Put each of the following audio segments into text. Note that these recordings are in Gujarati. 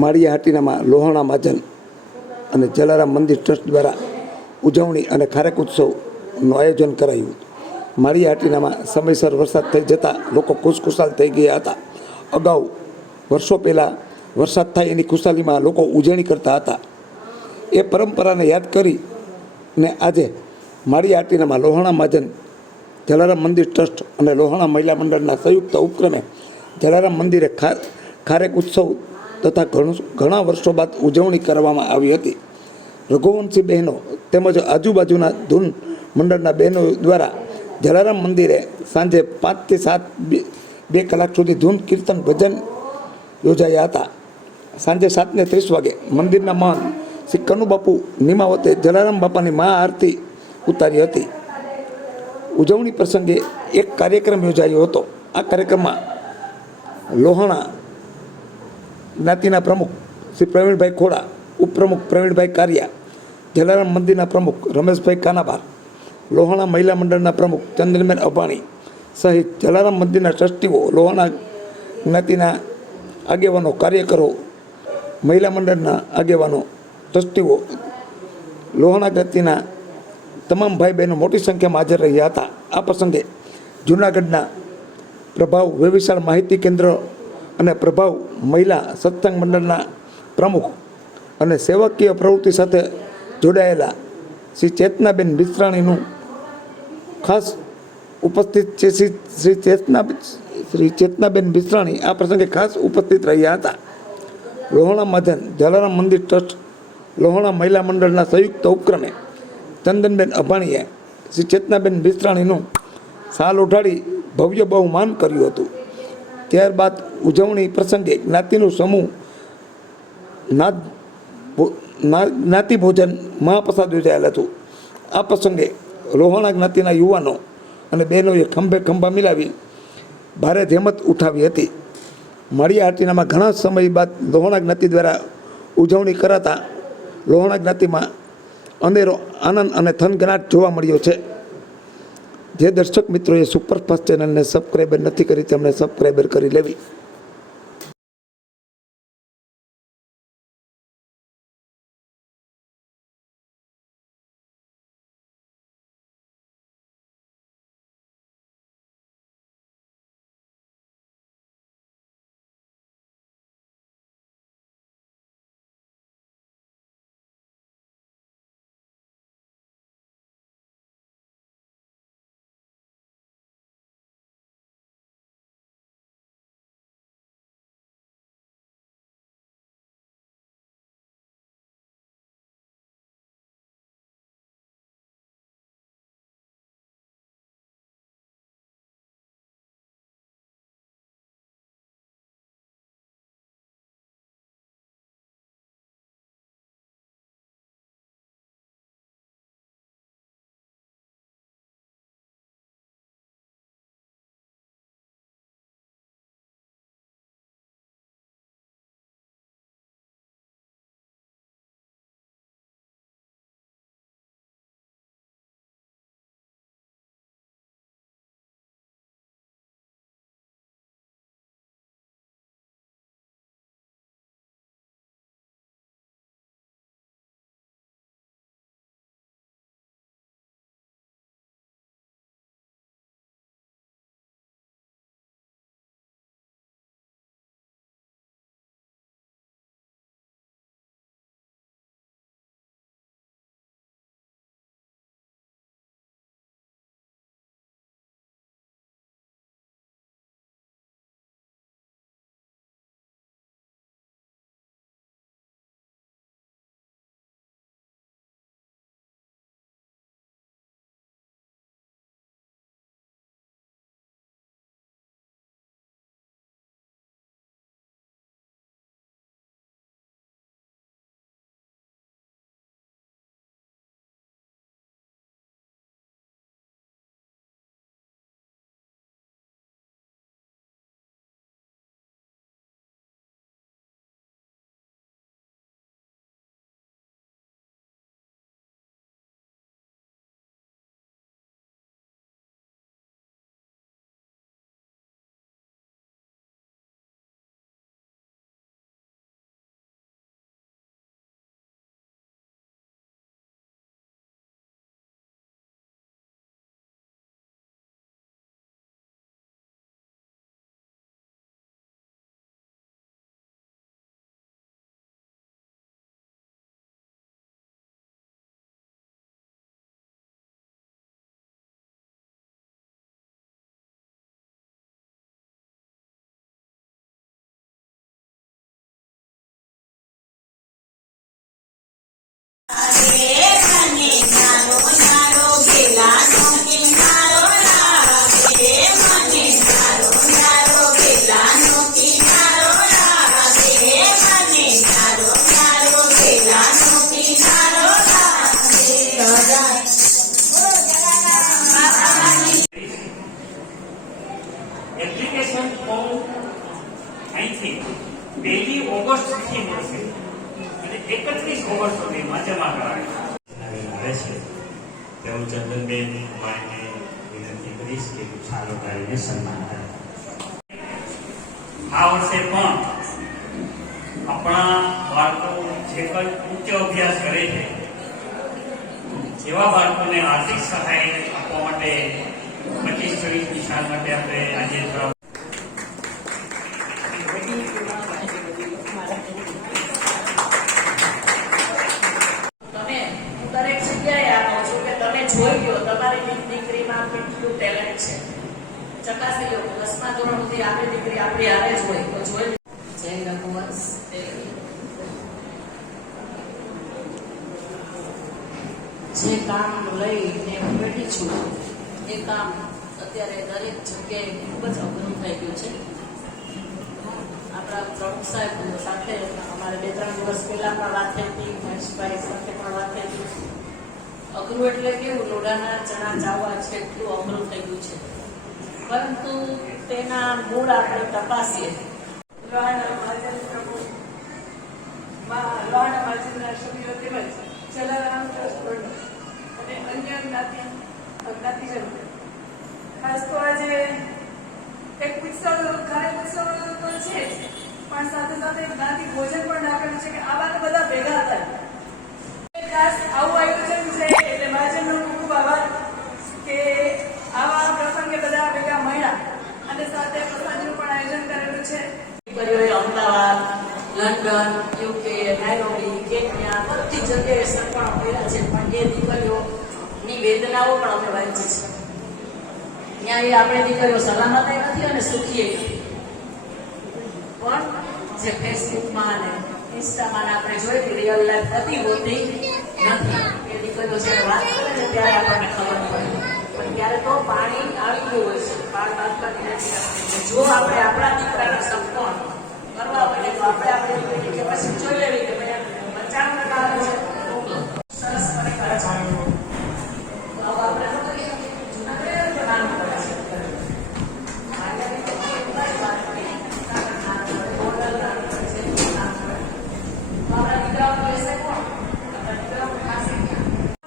માળિયા હાટીનામાં લોહાણા મહાજન અને જલારામ મંદિર ટ્રસ્ટ દ્વારા ઉજવણી અને ખારેક ઉત્સવનું આયોજન કરાયું. માળિયા હાટીનામાં સમયસર વરસાદ થઈ જતાં લોકો ખુશખુશાલ થઈ ગયા હતા. અગાઉ વર્ષો પહેલાં વરસાદ થાય એની ખુશાલીમાં લોકો ઉજવણી કરતા હતા. એ પરંપરાને યાદ કરીને આજે માળિયા હાટીનામાં લોહાણા મહાજન, જલારામ મંદિર ટ્રસ્ટ અને લોહાણા મહિલા મંડળના સંયુક્ત ઉપક્રમે જલારામ મંદિરે ખારેક ઉત્સવ તથા ઘણા વર્ષો બાદ ઉજવણી કરવામાં આવી હતી. રઘુવંશી બહેનો તેમજ આજુબાજુના ધૂન મંડળના બહેનો દ્વારા જલારામ મંદિરે સાંજે 5 થી 7 2 કલાક સુધી ધૂન કીર્તન ભજન યોજાયા હતા. સાંજે 7:30 વાગે મંદિરના મહંત શ્રી કનુબાપુ નિમાવતે જલારામ બાપાની મહાઆરતી ઉતારી હતી. ઉજવણી પ્રસંગે એક કાર્યક્રમ યોજાયો હતો. આ કાર્યક્રમમાં લોહાણા જ્ઞાતિના પ્રમુખ શ્રી પ્રવીણભાઈ ખોડા, ઉપપ્રમુખ પ્રવીણભાઈ કારિયા, જલારામ મંદિરના પ્રમુખ રમેશભાઈ કાનાબાર, લોહાણા મહિલા મંડળના પ્રમુખ ચંદ્રબેન અભાણી સહિત જલારામ મંદિરના ટ્રસ્ટીઓ, લોહાણા જ્ઞાતિના આગેવાનો, કાર્યકરો, મહિલા મંડળના આગેવાનો, ટ્રસ્ટીઓ, લોહાણા જ્ઞાતિના તમામ ભાઈ બહેનો મોટી સંખ્યામાં હાજર રહ્યા હતા. આ પ્રસંગે જૂનાગઢના પ્રભાવ વેવિશાળ માહિતી કેન્દ્ર અને પ્રભાવ મહિલા સત્સંગ મંડળના પ્રમુખ અને સેવકીય પ્રવૃત્તિ સાથે જોડાયેલા શ્રી ચેતનાબેન વિસરાણીનું ખાસ ઉપસ્થિત છે. શ્રી ચેતનાબેન વિસરાણી આ પ્રસંગે ખાસ ઉપસ્થિત રહ્યા હતા. લોહાણા મહાજન, જલારામ મંદિર ટ્રસ્ટ, લોહાણા મહિલા મંડળના સંયુક્ત ઉપક્રમે ચંદનબેન અભાણીએ શ્રી ચેતનાબેન વિસરાણીનું શાલ ઓઢાડી ભવ્ય બહુમાન કર્યું હતું. ત્યારબાદ ઉજવણી પ્રસંગે જ્ઞાતિનું સમૂહ જ્ઞાતિ ભોજન મહાપ્રસાદ યોજાયેલ હતું. આ પ્રસંગે લોહાણા જ્ઞાતિના યુવાનો અને બહેનોએ ખંભે ખંભા મિલાવી ભારે જહેમત ઉઠાવી હતી. માળિયા હાટીનામાં ઘણા સમય બાદ લોહાણા જ્ઞાતિ દ્વારા ઉજવણી કરાતા લોહાણા જ્ઞાતિમાં અનેરો આનંદ અને થનગનાટ જોવા મળ્યો છે. જે દર્શક મિત્રોએ સુપરફાસ્ટ ચેનલને સબસ્ક્રાઈબર નથી કરી તેમણે સબસ્ક્રાઈબર કરી લેવી. 1 ઓગસ્ટ સુધી મળશે અને 31 ઓગસ્ટ સુધીમાં જમા કરાવે આવે છે તેવું ચંદનબેન માને વિનંતી કરીશ કે સારો કાર્યને સન્માન કરે. આ વર્ષે પણ આપણા બાળકો જે કંઈ ઉચ્ચ અભ્યાસ કરે છે એવા બાળકોને આર્થિક સહાય આપવા માટે 25-24 સાલ માટે આપણે આજે તમે દરેક જગ્યાએ આપો છો કે તમે જોઈ લો તમારી દીકરીમાં કેટલું ટેલેન્ટ છે. ચકાસી લો 10મા ધોરણ સુધી આપણી દીકરી આપણી હારે જ હોય તો જોઈ લો. જય રઘુવંશ. જે કામ લઈને હું બેઠી છું એ કામ અત્યારે દરેક જગ્યાએ ખૂબ જ અઘરું થઈ ગયું છે. આપણા પ્રમુખ સાહેબ સાથે અમારે 2-3 દિવસ પહેલા પણ વાત થઈ હતી, મહેશભાઈ સાથે પણ વાત થઈ હતી. અઘરું એટલે કેવું, લોઢાના ચણા ચાવવા છે એટલું અઘરું થઈ ગયું છે. પરંતુ તેના મૂળ આપણે તપાસીએ. લોહાણા મહાજન પ્રમુખ લોહાણા મહાજનના સભ્યો તેમજ જલારામ ટ્રસ્ટ બોર્ડ અને અન્ય જ્ઞાતિજન ખાસ તો આજે એક ઉત્સવ ખાસ ઉત્સવ તો છે જ, પણ સાથે સાથે જ્ઞાતિ ભોજન પણ રાખેલું છે કે આવા તો બધા ભેગા થાય. ખાસ આવું આયોજન છે એટલે મહાજનનો ખૂબ આભાર કે આવા પ્રસંગે બધા ભેગા મળ્યા અને સાથે પ્રસાદનું પણ આયોજન કરેલું છે. દીકરીઓએ અમદાવાદ, લંડન, યુકે, નાઇરોબી, કેન્યા બધી જગ્યાએ સર્પણ કર્યા છે, પણ એ દીકરીઓની વેદનાઓ પણ અમે વાંચી છે. ત્યાં એ આપણે દીકરીઓ સલામત નથી અને સુખી નથી. પણ જે ફેસબુકમાં અને ઇન્સ્ટામાં આપણે જોઈ રિયલ લાઈફ હતી હોતી નથી. એ દીકરીઓ જ્યારે વાત કરે ને ત્યારે આપણને ખબર પડે, પણ ત્યારે તો પાણી આવી ગયું હોય છે. પાર બાંધવાની નથી. જો આપણે આપણા દીકરાને સપોર્ટ કરવા પડે તો આપણે આપણી દીકરીની કેપેસિટી જોઈ લેવી કે ભાઈ 95% છે સરસ પરિવાર છે. તો આપણે તો કહીએ કે જૂનાગઢ નાનું પડે છે.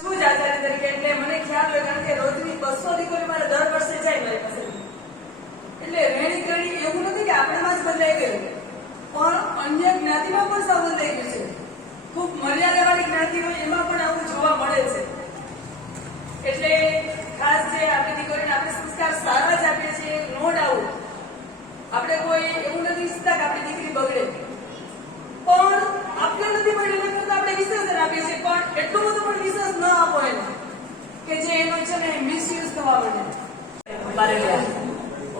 છું જ આચાર્ય તરીકે એટલે મને ખ્યાલ હોય, કારણ કે રોજની 200 દીકરીઓ મારે દર વર્ષે જાય મારી પાસે. એટલે રેણી કરણી એવું નથી કે આપણામાં જ બદલાઈ ગયું, પણ અન્ય જ્ઞાતિમાં પણ સાવ બદલાઈ ગયું છે. ખૂબ મર્યાદાવાળી જ્ઞાતિ હોય એમાં પણ આવું જોવા મળે છે. એટલે ખાસ જે આપણી દીકરીઓને આપણે સંસ્કાર સારા જ આપીએ છીએ, નો ડાઉટ. આપણે કોઈ એવું નથી ઈચ્છતા કે આપણી દીકરી બગડે, પણ આપણે નથી પણ એને કરતા આપણે વિશ્વાસ આપીએ છીએ, પણ એટલો બધો પણ વિશ્વાસ ન આપો એને કે જે એનો છે ને મિસયુઝ થવા માંડે.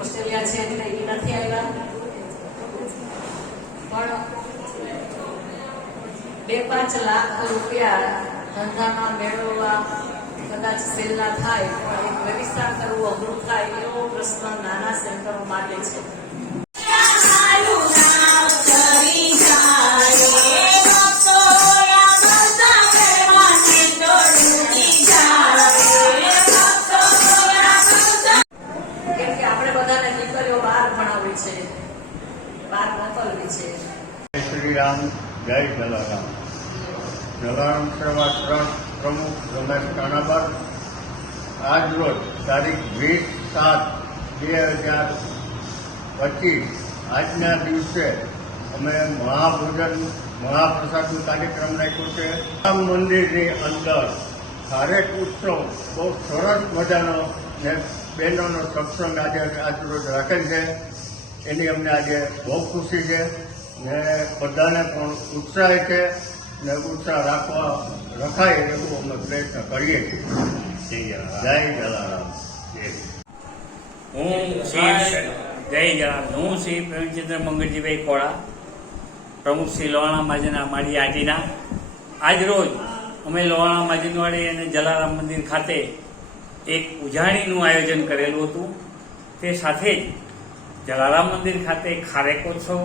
ઓસ્ટ્રેલિયા છે એટલે એ નથી આવ્યા, પણ 2-5 લાખ રૂપિયા ધંધામાં મેળવવા કદાચ સેલના થાય, પણ એક વ્યવસ્થા કરવું અઘરું થાય એવો પ્રશ્ન નાના સેન્ટરો માટે છે. કેમ કે આપણે બધાને દીકરીઓ બહાર ભણાવવી છે, બહાર મોકલવી છે. શ્રી રામ, જય જલારામ. જલારામ સેવા ટ્રસ્ટ પ્રમુખ રમેશ કાનાબર આજ રોજ તારીખ 20/7/2025 આજના દિવસે અમે મહાપ્રસાદનું કાર્યક્રમ રાખ્યો છે. રામ મંદિરની અંદર ખારેક ઉત્સવ બહુ સરસ મજાનો ને બહેનોનો સત્સંગ આજરોજ રાખેલ છે. એની અમને આજે બહુ ખુશી છે ને બધાને પણ ઉત્સાહ છે ને ઉત્સાહ રખાય એવું અમે પ્રયત્ન કરીએ છીએ. જય જલારામ. હું શ્રી પ્રેમચંદ્ર મંગળજીભાઈ ખોડા, પ્રમુખ શ્રી લોહાણા મહાજનના માળી આટીના. આજ રોજ અમે લોહાણા મહાજનવાડી અને જલારામ મંદિર ખાતે એક ઉજાણીનું આયોજન કરેલું હતું. તે સાથે જ જલારામ મંદિર ખાતે ખારેકોત્સવ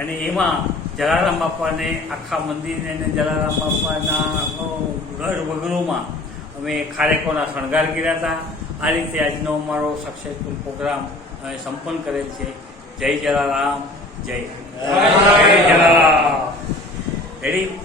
અને એમાં જલારામ બાપાને આખા મંદિરને અને જલારામ બાપાના ઘર વગરોમાં અમે ખારેકોના શણગાર કર્યા હતા. આ રીતે આજનો અમારો સક્સેસફુલ પ્રોગ્રામ સંપન્ન કરેલ છે. જય જલારામ, જય જલારામ. રેડી?